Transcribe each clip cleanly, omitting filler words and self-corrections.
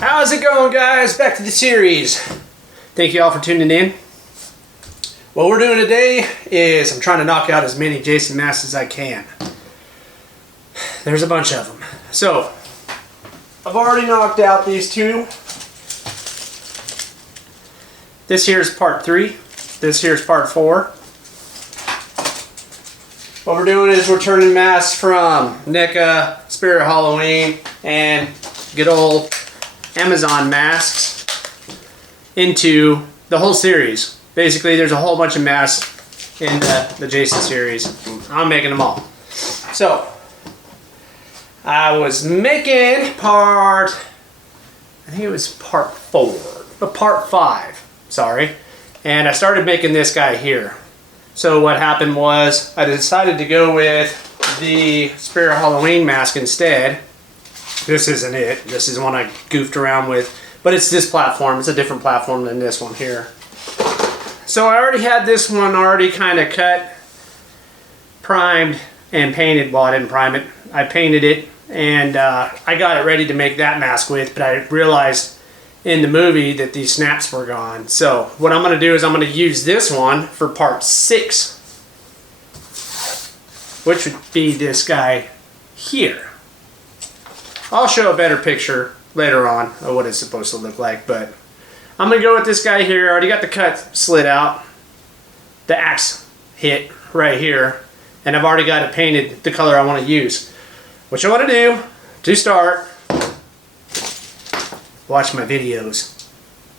How's it going, guys? Back to the series. Thank you all for tuning in. What we're doing today is I'm trying to knock out as many Jason masks as I can. There's a bunch of them. So, I've already knocked out these two. This here is part 3. This here is part 4. What we're doing is we're turning masks from NECA, Spirit Halloween, and good old Amazon masks into the whole series. Basically, there's a whole bunch of masks in the Jason series. I'm making them all. So, I was making I think it was part 4, but part 5, sorry. And I started making this guy here. So what happened was I decided to go with the Spirit Halloween mask instead. This isn't it. This is one I goofed around with. But it's this platform. It's a different platform than this one here. So I already had this one already kind of cut, primed, and painted. Well, I didn't prime it. I painted it, and I got it ready to make that mask with, but I realized in the movie that these snaps were gone. So what I'm going to do is I'm going to use this one for part 6, which would be this guy here. I'll show a better picture later on of what it's supposed to look like, but I'm going to go with this guy here. I already got the cut slid out, the axe hit right here, and I've already got it painted the color I want to use. What you want to do to start, watch my videos.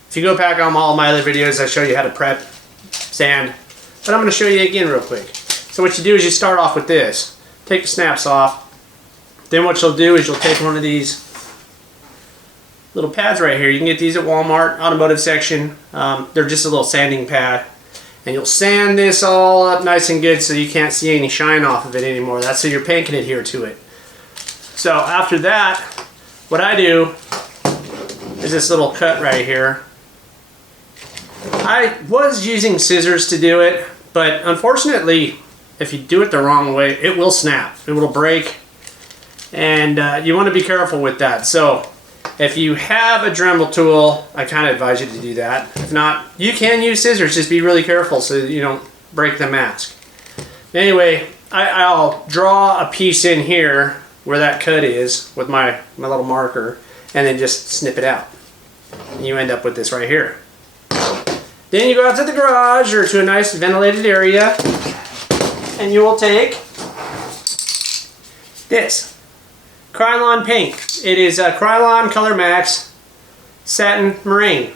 If you go back on all my other videos, I show you how to prep sand, but I'm going to show you again real quick. So what you do is you start off with this. Take the snaps off. Then what you'll do is you'll take one of these little pads right here. You can get these at Walmart, automotive section. They're just a little sanding pad. And you'll sand this all up nice and good so you can't see any shine off of it anymore. That's so you're painting it here to it. So after that, what I do is this little cut right here. I was using scissors to do it, but unfortunately, if you do it the wrong way, it will snap. It will break. And you want to be careful with that. So if you have a Dremel tool, I kind of advise you to do that. If not, you can use scissors. Just be really careful so that you don't break the mask. Anyway, I'll draw a piece in here where that cut is with my little marker, and then just snip it out. And you end up with this right here. Then you go out to the garage or to a nice ventilated area, and you will take this. Krylon paint. It is Krylon Color Max Satin Marine.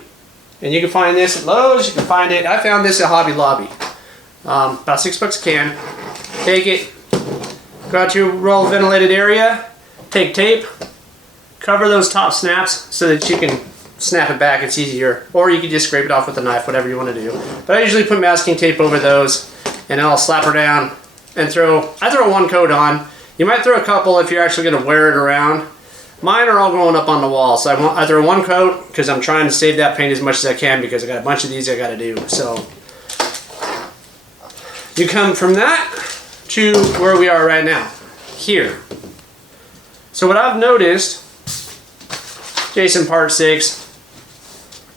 And you can find this at Lowe's. You can find it. I found this at Hobby Lobby. About $6 a can. Take it. Go out to a well ventilated area. Take tape. Cover those top snaps so that you can snap it back. It's easier. Or you can just scrape it off with a knife, whatever you want to do. But I usually put masking tape over those, and I'll slap her down and I throw one coat on. You might throw a couple if you're actually going to wear it around. Mine are all going up on the wall, so I throw one coat because I'm trying to save that paint as much as I can because I got a bunch of these I got to do. So you come from that to where we are right now, here. So what I've noticed, Jason Part 6,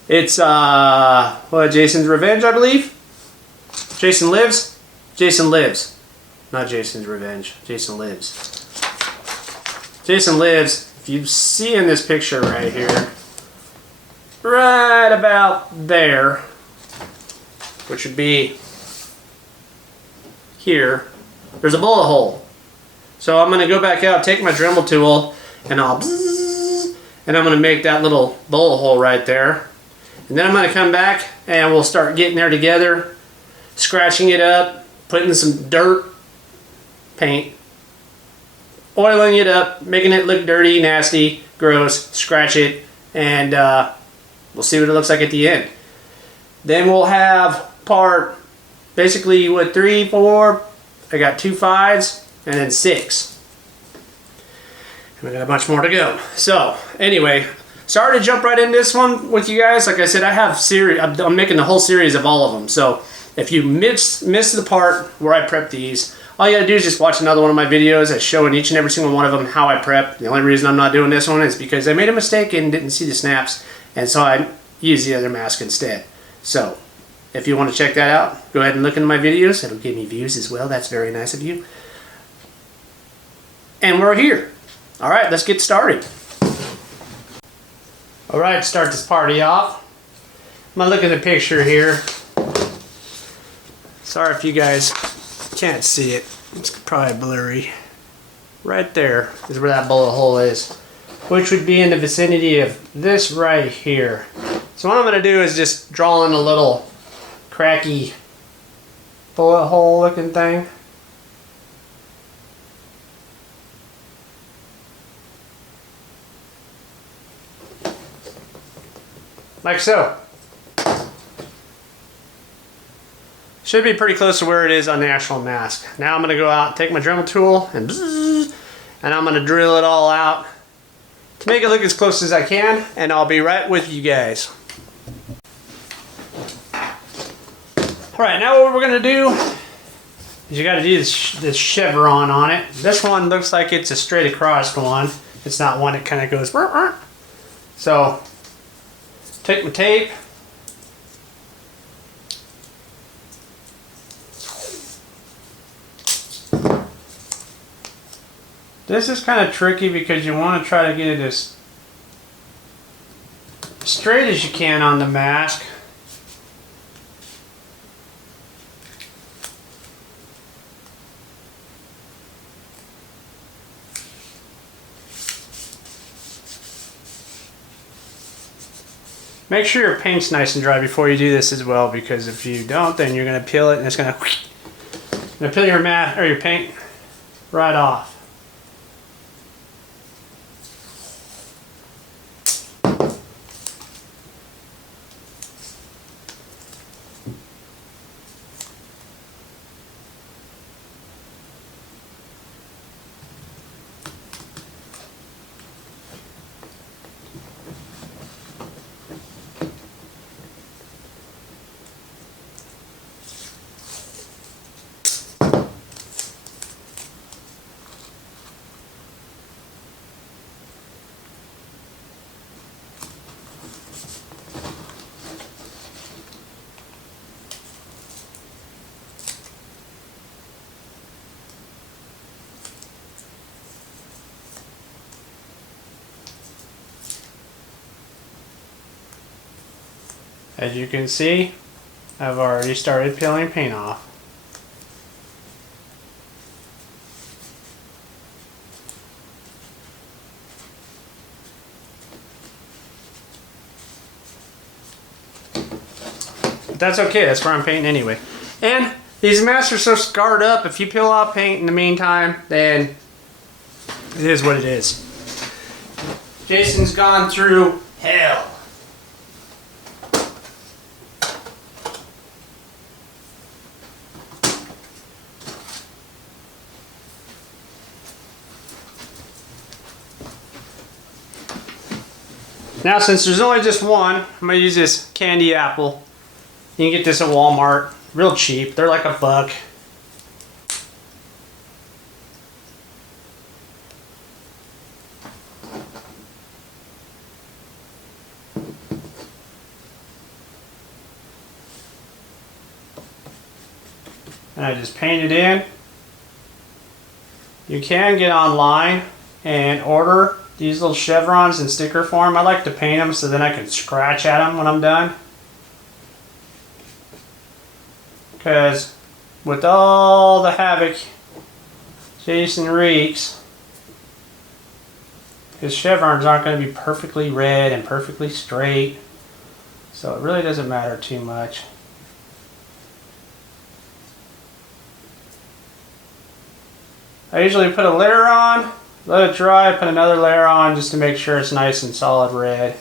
it's Jason's Revenge, I believe. Jason Lives. Jason Lives. Not Jason's Revenge. Jason Lives. Jason Lives, if you see in this picture right here, right about there, which would be here, there's a bullet hole. So I'm going to go back out, take my Dremel tool, and I'm going to make that little bullet hole right there. And then I'm going to come back and we'll start getting there together, scratching it up, putting some dirt, paint, oiling it up, making it look dirty, nasty, gross, scratch it, and we'll see what it looks like at the end. Then we'll have part, basically what, 3, 4, I got 2 5s, and then 6. And we got a bunch more to go. So, anyway, sorry to jump right in this one with you guys. Like I said, I'm making the whole series of all of them. So, if you miss the part where I prep these, all you gotta do is just watch another one of my videos that's showing each and every single one of them how I prep. The only reason I'm not doing this one is because I made a mistake and didn't see the snaps, and so I used the other mask instead. So if you want to check that out, go ahead and look into my videos. It'll give me views as well. That's very nice of you. And we're here. All right, let's get started. All right, start this party off. I'm gonna look at the picture here. Sorry if you guys can't see it. It's probably blurry. Right there is where that bullet hole is, which would be in the vicinity of this right here. So what I'm gonna do is just draw in a little cracky bullet hole looking thing. Like so. Should be pretty close to where it is on the actual mask. Now I'm going to go out and take my Dremel tool and I'm going to drill it all out to make it look as close as I can, and I'll be right with you guys. Alright, now what we're going to do is you got to do this chevron on it. This one looks like it's a straight across one. It's not one that kind of goes. So take my tape. This is kind of tricky because you want to try to get it as straight as you can on the mask. Make sure your paint's nice and dry before you do this as well, because if you don't, then you're going to peel it and it's going to peel your mask or your paint right off. As you can see, I've already started peeling paint off. But that's okay, that's where I'm painting anyway. And these masks are so scarred up, if you peel off paint in the meantime, then it is what it is. Jason's gone through hell. Now, since there's only just one, I'm going to use this candy apple. You can get this at Walmart, real cheap. They're like $1. And I just paint it in. You can get online and order these little chevrons in sticker form. I like to paint them so then I can scratch at them when I'm done. Because with all the havoc Jason wreaks, his chevrons aren't going to be perfectly red and perfectly straight. So it really doesn't matter too much. I usually put a layer on, let it dry, put another layer on just to make sure it's nice and solid red.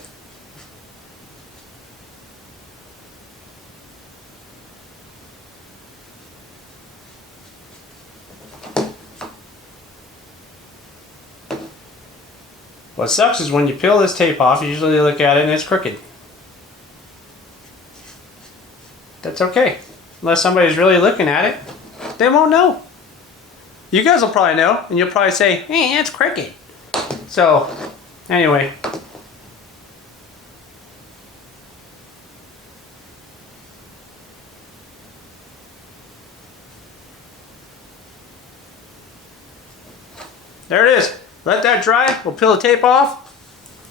What sucks is when you peel this tape off, you usually look at it and it's crooked. That's okay. Unless somebody's really looking at it, they won't know. You guys will probably know, and you'll probably say, hey, that's Cricut. So, anyway. There it is. Let that dry. We'll peel the tape off.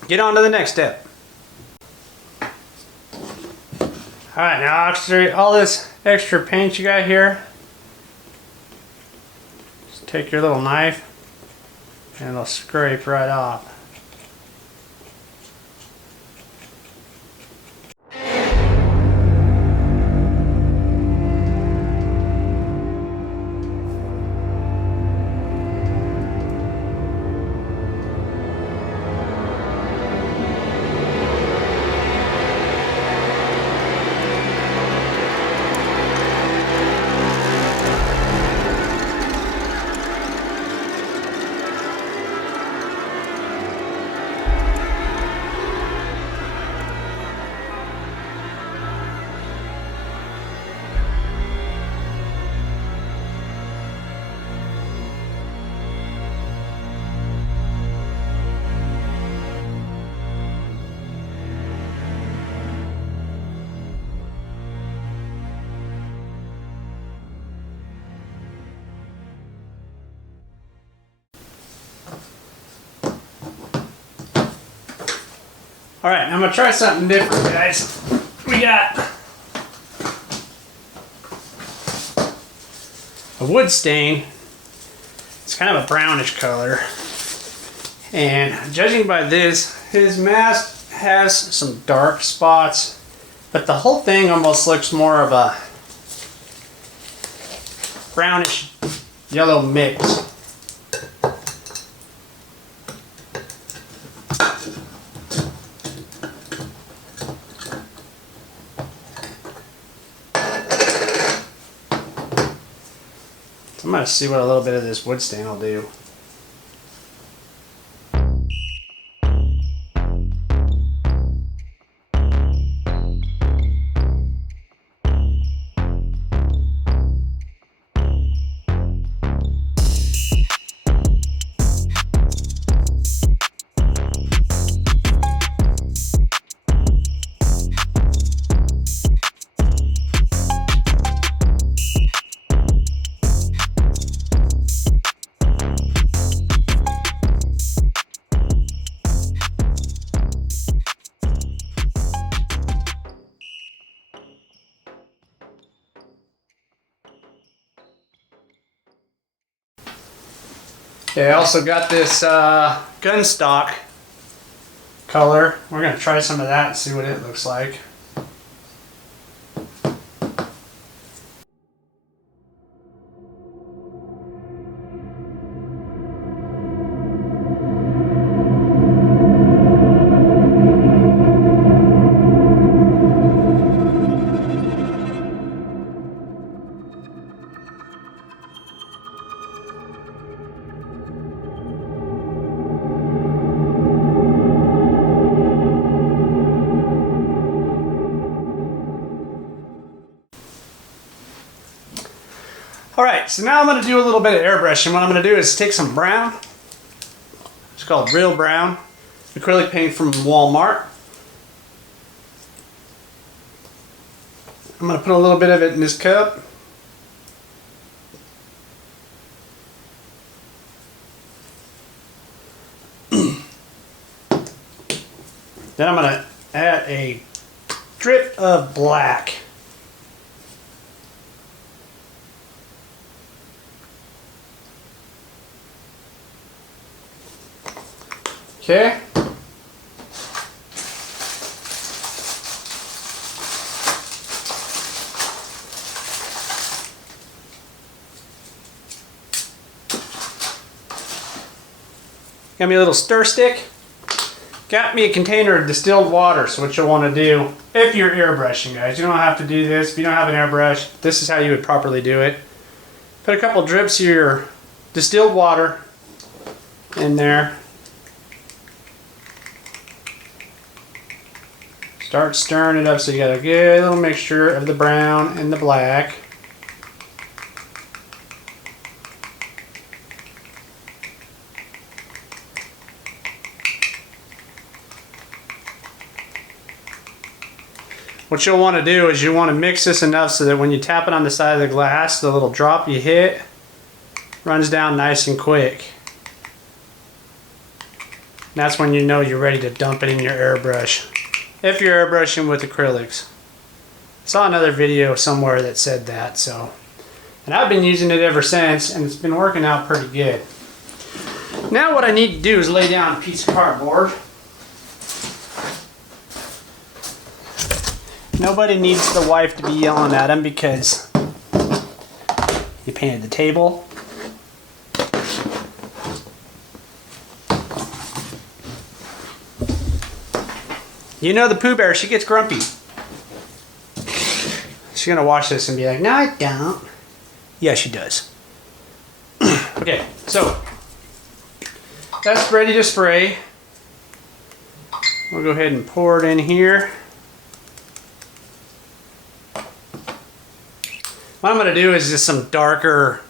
Get on to the next step. Alright, now all this extra paint you got here. Just take your little knife and it'll scrape right off. Alright, I'm going to try something different, guys. We got a wood stain. It's kind of a brownish color. And judging by this, his mask has some dark spots, but the whole thing almost looks more of a brownish yellow mix. I'm going to see what a little bit of this wood stain will do. Okay, I also got this gun stock color. We're going to try some of that and see what it looks like. Alright, so now I'm going to do a little bit of airbrushing. What I'm going to do is take some brown. It's called Real Brown acrylic paint from Walmart. I'm going to put a little bit of it in this cup. Then I'm going to add a drip of black. Okay. Got me a little stir stick. Got me a container of distilled water. So what you'll want to do, if you're airbrushing, guys, you don't have to do this. If you don't have an airbrush, this is how you would properly do it. Put a couple drips of your distilled water in there. Start stirring it up so you got a good little mixture of the brown and the black. what you'll want to do is you want to mix this enough so that when you tap it on the side of the glass, the little drop you hit runs down nice and quick. And that's when you know you're ready to dump it in your airbrush. If you're airbrushing with acrylics. I saw another video somewhere that said that, so. And I've been using it ever since, and it's been working out pretty good. Now what I need to do is lay down a piece of cardboard. Nobody needs the wife to be yelling at him because he painted the table. You know the Pooh Bear, she gets grumpy. She's gonna watch this and be like, no I don't. Yeah, she does. Okay, so that's ready to spray. We'll go ahead and pour it in here. What I'm going to do is just some darker,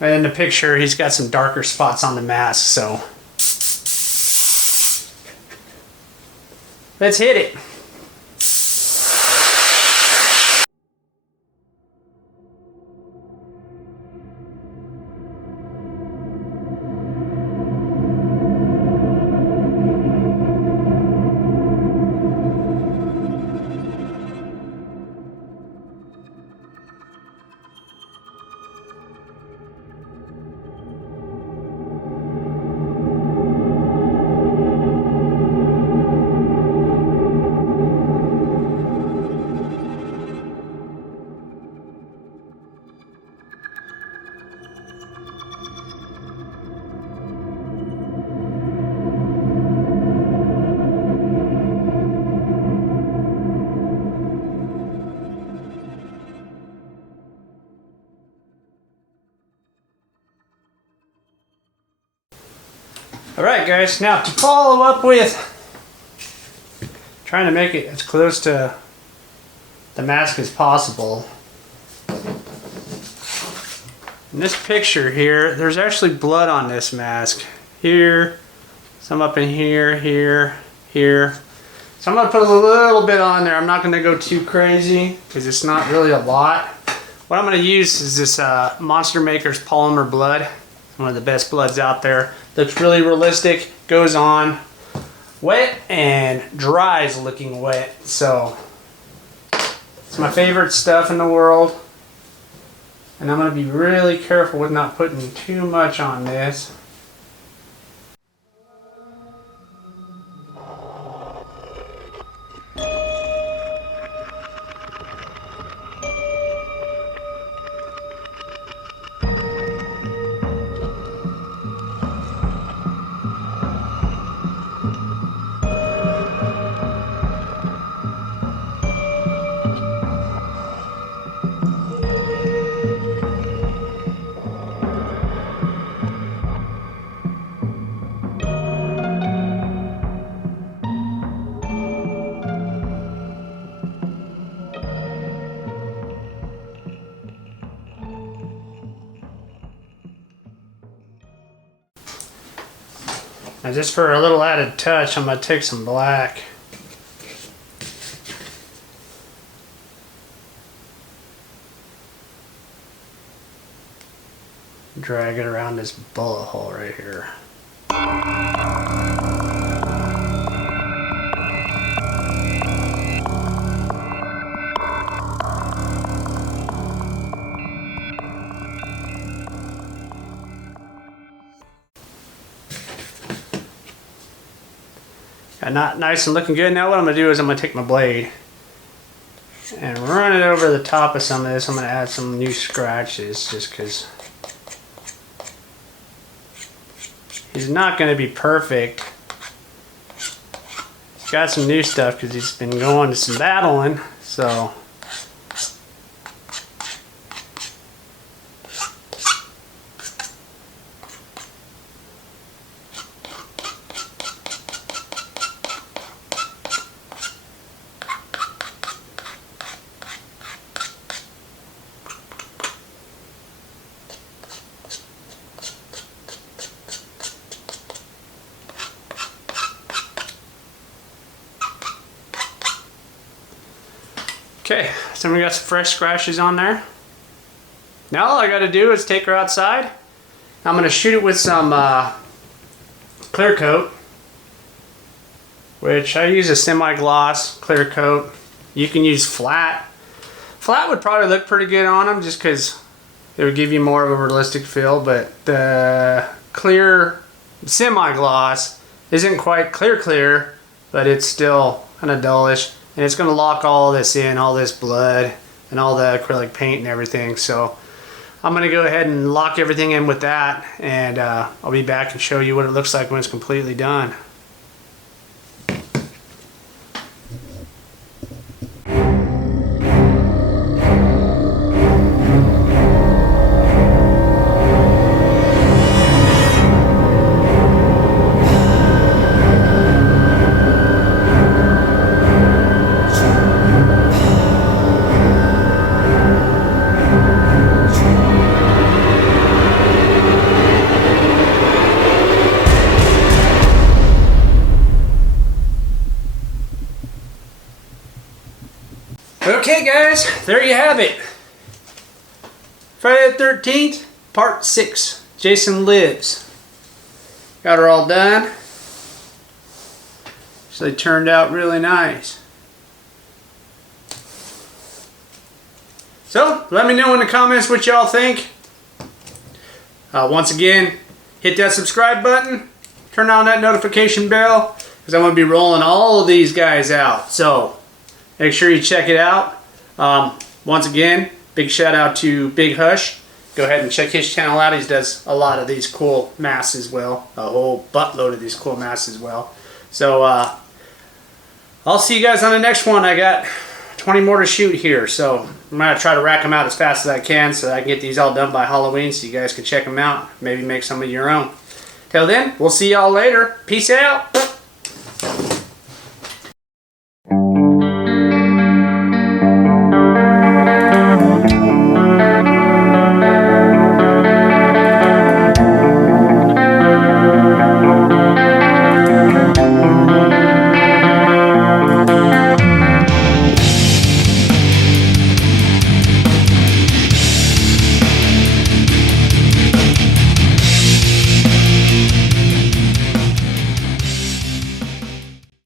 in the picture he's got some darker spots on the mask, so let's hit it. Alright guys, now to follow up with trying to make it as close to the mask as possible. In this picture here, there's actually blood on this mask. Here, some up in here, here, here. So I'm going to put a little bit on there. I'm not going to go too crazy because it's not really a lot. What I'm going to use is this Monster Maker's Polymer Blood. One of the best bloods out there. Looks really realistic, goes on wet and dries looking wet. So it's my favorite stuff in the world. And I'm going to be really careful with not putting too much on this. Now just for a little added touch, I'm going to take some black. Drag it around this bullet hole right here. Not nice and looking good. Now what I'm going to do is I'm going to take my blade and run it over the top of some of this. I'm going to add some new scratches just because he's not going to be perfect. He's got some new stuff because he's been going to some battling, so Okay, so we got some fresh scratches on there. Now all I got to do is take her outside. I'm going to shoot it with some clear coat, which I use a semi-gloss clear coat. You can use flat. Flat would probably look pretty good on them just because it would give you more of a realistic feel, but the clear semi-gloss isn't quite clear, but it's still kind of dullish, and it's going to lock all this in, all this blood and all the acrylic paint and everything. So I'm going to go ahead and lock everything in with that, and I'll be back and show you what it looks like when it's completely done. Okay guys, there you have it. Friday the 13th, part 6. Jason Lives. Got her all done. So they turned out really nice. So, let me know in the comments what y'all think. Once again, hit that subscribe button. Turn on that notification bell, because I'm going to be rolling all of these guys out. So, make sure you check it out. Once again, big shout out to Big Hush. Go ahead and check his channel out. He does a lot of these cool masks as well. A whole buttload of these cool masks as well. So I'll see you guys on the next one. I got 20 more to shoot here. So I'm going to try to rack them out as fast as I can so that I can get these all done by Halloween so you guys can check them out. Maybe make some of your own. Till then, we'll see y'all later. Peace out.